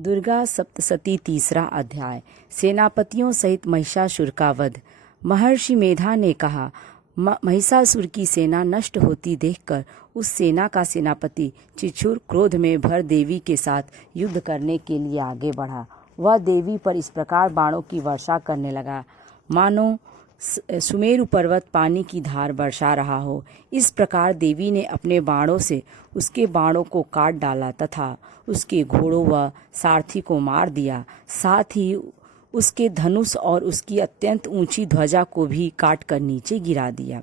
दुर्गा सप्तशती तीसरा अध्याय। सेनापतियों सहित महिषासुर का वध। महर्षि मेधा ने कहा, महिषासुर की सेना नष्ट होती देखकर उस सेना का सेनापति चिक्षुर क्रोध में भर देवी के साथ युद्ध करने के लिए आगे बढ़ा। वह देवी पर इस प्रकार बाणों की वर्षा करने लगा मानो सुमेरु पर्वत पानी की धार बरसा रहा हो। इस प्रकार देवी ने अपने बाणों से उसके बाणों को काट डाला तथा उसके घोड़ों व सारथी को मार दिया। साथ ही उसके धनुष और उसकी अत्यंत ऊंची ध्वजा को भी काट कर नीचे गिरा दिया।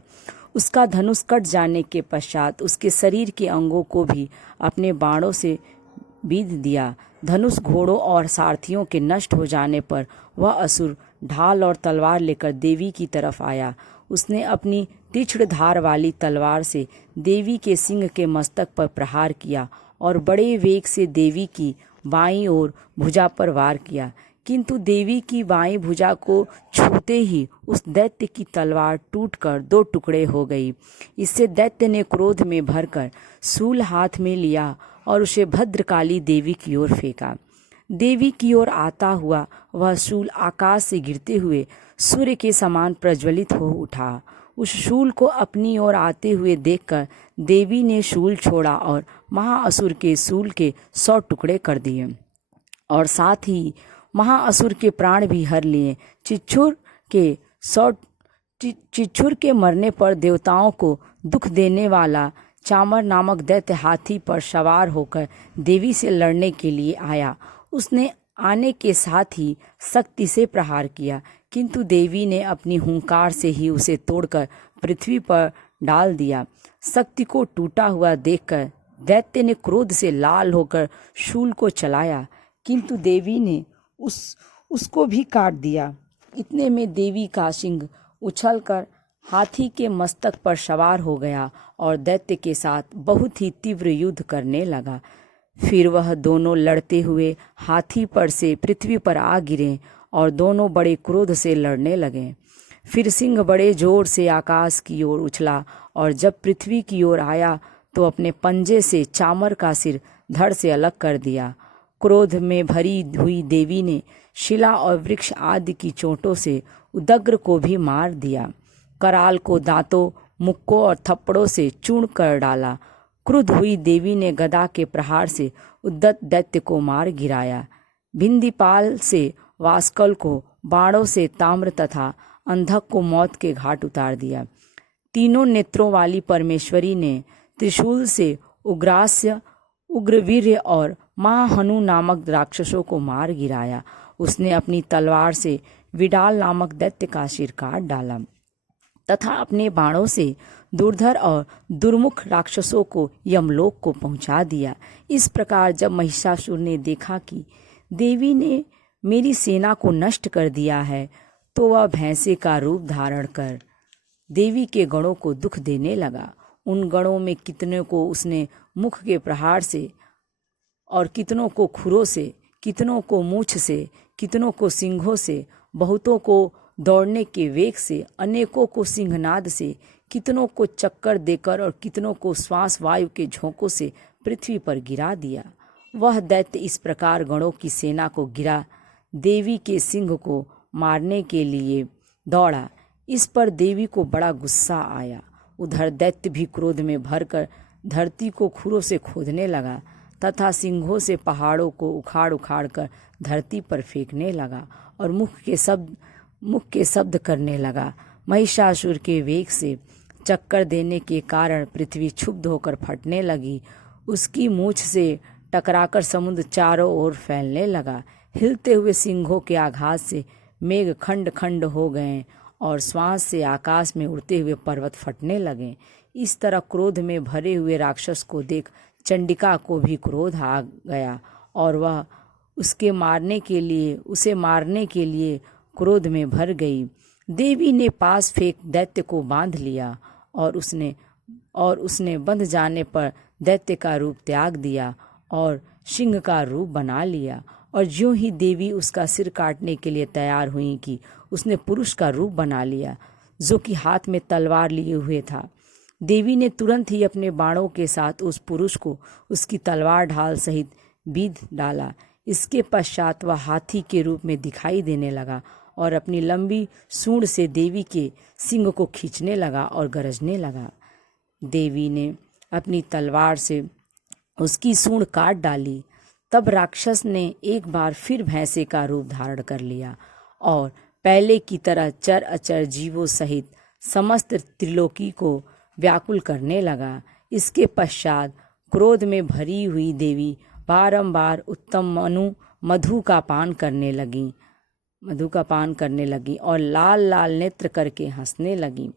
उसका धनुष कट जाने के पश्चात उसके शरीर के अंगों को भी अपने बाणों से बीध दिया। धनुष, घोड़ों और सारथियों के नष्ट हो जाने पर वह असुर ढाल और तलवार लेकर देवी की तरफ आया। उसने अपनी तीक्ष्ण धार वाली तलवार से देवी के सिंह के मस्तक पर प्रहार किया और बड़े वेग से देवी की बाईं ओर भुजा पर वार किया, किंतु देवी की बाईं भुजा को छूते ही उस दैत्य की तलवार टूटकर दो टुकड़े हो गई। इससे दैत्य ने क्रोध में भरकर शूल हाथ में लिया और उसे भद्रकाली देवी की ओर फेंका। देवी की ओर आता हुआ वह शूल आकाश से गिरते हुए सूर्य के समान प्रज्वलित हो उठा। उस शूल को अपनी ओर आते हुए देखकर देवी ने शूल छोड़ा और महाअसुर के शूल के 100 टुकड़े कर दिए और साथ ही महाअसुर के प्राण भी हर लिए। चिक्षुर के मरने पर देवताओं को दुख देने वाला चामर नामक दैत्य हाथी पर सवार होकर देवी से लड़ने के लिए आया। उसने आने के साथ ही शक्ति से प्रहार किया, किंतु देवी ने अपनी हुंकार से ही उसे तोड़कर पृथ्वी पर डाल दिया। शक्ति को टूटा हुआ देखकर दैत्य ने क्रोध से लाल होकर शूल को चलाया, किंतु देवी ने उसको भी काट दिया। इतने में देवी का सिंह उछलकर हाथी के मस्तक पर सवार हो गया और दैत्य के साथ बहुत ही तीव्र युद्ध करने लगा। फिर वह दोनों लड़ते हुए हाथी पर से पृथ्वी पर आ गिरे और दोनों बड़े क्रोध से लड़ने लगे। फिर सिंह बड़े जोर से आकाश की ओर उछला और जब पृथ्वी की ओर आया तो अपने पंजे से चामर का सिर धड़ से अलग कर दिया। क्रोध में भरी हुई देवी ने शिला और वृक्ष आदि की चोटों से उदग्र को भी मार दिया। कराल को दांतों, मुक्कों और थप्पड़ों से चूर्ण कर डाला। क्रुद्ध हुई देवी ने गदा के प्रहार से उद्दत दैत्य को मार गिराया। भिंदीपाल से वास्कल को बाणों से ताम्र तथा अंधक को मौत के घाट उतार दिया। तीनों नेत्रों वाली परमेश्वरी ने त्रिशूल से उग्रास्य, उग्रवीर्य और महाहनु नामक राक्षसों को मार गिराया। उसने अपनी तलवार से विडाल नामक दैत्य का सिर काट डाला तथा अपने बाणों से दुर्धर और दुर्मुख राक्षसों को यमलोक को पहुंचा दिया। इस प्रकार जब महिषासुर ने देखा कि देवी ने मेरी सेना को नष्ट कर दिया है, तो वह भैंसे का रूप धारण कर देवी के गणों को दुख देने लगा। उन गणों में कितने को उसने मुख के प्रहार से और कितनों को खुरों से, कितनों को मूछ से, कितनों को सिंघों से, बहुतों को दौड़ने के वेग से, अनेकों को सिंहनाद से, कितनों को चक्कर देकर और कितनों को श्वास वायु के झोंकों से पृथ्वी पर गिरा दिया। वह दैत्य इस प्रकार गणों की सेना को गिरा देवी के सिंह को मारने के लिए दौड़ा। इस पर देवी को बड़ा गुस्सा आया। उधर दैत्य भी क्रोध में भरकर धरती को खुरों से खोदने लगा तथा सिंहों से पहाड़ों को उखाड़ उखाड़ कर धरती पर फेंकने लगा और मुख के शब्द करने लगा। महिषासुर के वेग से चक्कर देने के कारण पृथ्वी क्षुब्ध होकर फटने लगी। उसकी मूछ से टकराकर समुद्र चारों ओर फैलने लगा। हिलते हुए सिंहों के आघात से मेघ खंड खंड हो गए और श्वास से आकाश में उड़ते हुए पर्वत फटने लगे। इस तरह क्रोध में भरे हुए राक्षस को देख चंडिका को भी क्रोध आ गया और वह उसे मारने के लिए क्रोध में भर गई। देवी ने पास फेंक दैत्य को बांध लिया और उसने बंध जाने पर दैत्य का रूप त्याग दिया और सिंह का रूप बना लिया। और ज्यों ही देवी उसका सिर काटने के लिए तैयार हुई कि उसने पुरुष का रूप बना लिया, जो कि हाथ में तलवार लिए हुए था। देवी ने तुरंत ही अपने बाणों के साथ उस पुरुष को उसकी तलवार ढाल सहित बीध डाला। इसके पश्चात वह हाथी के रूप में दिखाई देने लगा और अपनी लंबी सूंड से देवी के सिंग को खींचने लगा और गरजने लगा। देवी ने अपनी तलवार से उसकी सूंड काट डाली। तब राक्षस ने एक बार फिर भैंसे का रूप धारण कर लिया और पहले की तरह चर अचर जीवों सहित समस्त त्रिलोकी को व्याकुल करने लगा। इसके पश्चात क्रोध में भरी हुई देवी बारंबार उत्तम मधु का पान करने लगी और लाल लाल नेत्र करके हंसने लगी।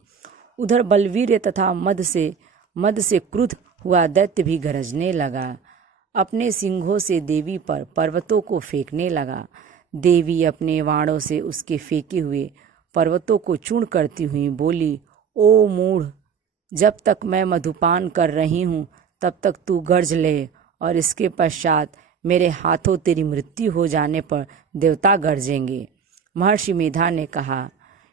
उधर बलवीर तथा मद से क्रुद्ध हुआ दैत्य भी गरजने लगा। अपने सिंघों से देवी पर पर्वतों को फेंकने लगा। देवी अपने वाणों से उसके फेंके हुए पर्वतों को चूर्ण करती हुई बोली, ओ मूढ़, जब तक मैं मधुपान कर रही हूँ तब तक तू गर्ज ले, और इसके पश्चात मेरे हाथों तेरी मृत्यु हो जाने पर देवता गरजेंगे। महर्षि मेधा ने कहा।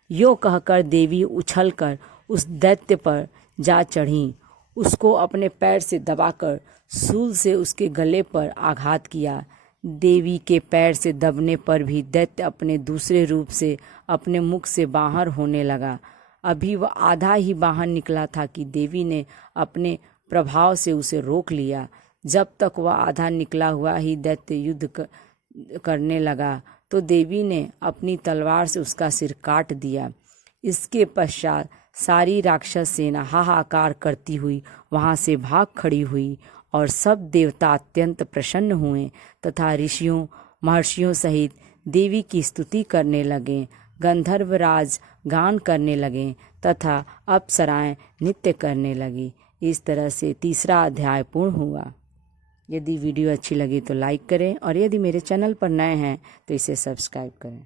यो कहकर देवी उछलकर उस दैत्य पर जा चढ़ी। उसको अपने पैर से दबाकर शूल से उसके गले पर आघात किया। देवी के पैर से दबने पर भी दैत्य अपने दूसरे रूप से अपने मुख से बाहर होने लगा। अभी वह आधा ही बाहर निकला था कि देवी ने अपने प्रभाव से उसे रोक लिया। जब तक वह आधा निकला हुआ ही दैत्य युद्ध करने लगा तो देवी ने अपनी तलवार से उसका सिर काट दिया। इसके पश्चात सारी राक्षस सेना हाहाकार करती हुई वहां से भाग खड़ी हुई और सब देवता अत्यंत प्रसन्न हुए तथा ऋषियों महर्षियों सहित देवी की स्तुति करने लगे। गंधर्वराज गान करने लगे तथा अप्सराएं नृत्य करने लगी। इस तरह से तीसरा अध्याय पूर्ण हुआ। यदि वीडियो अच्छी लगी तो लाइक करें और यदि मेरे चैनल पर नए हैं तो इसे सब्सक्राइब करें।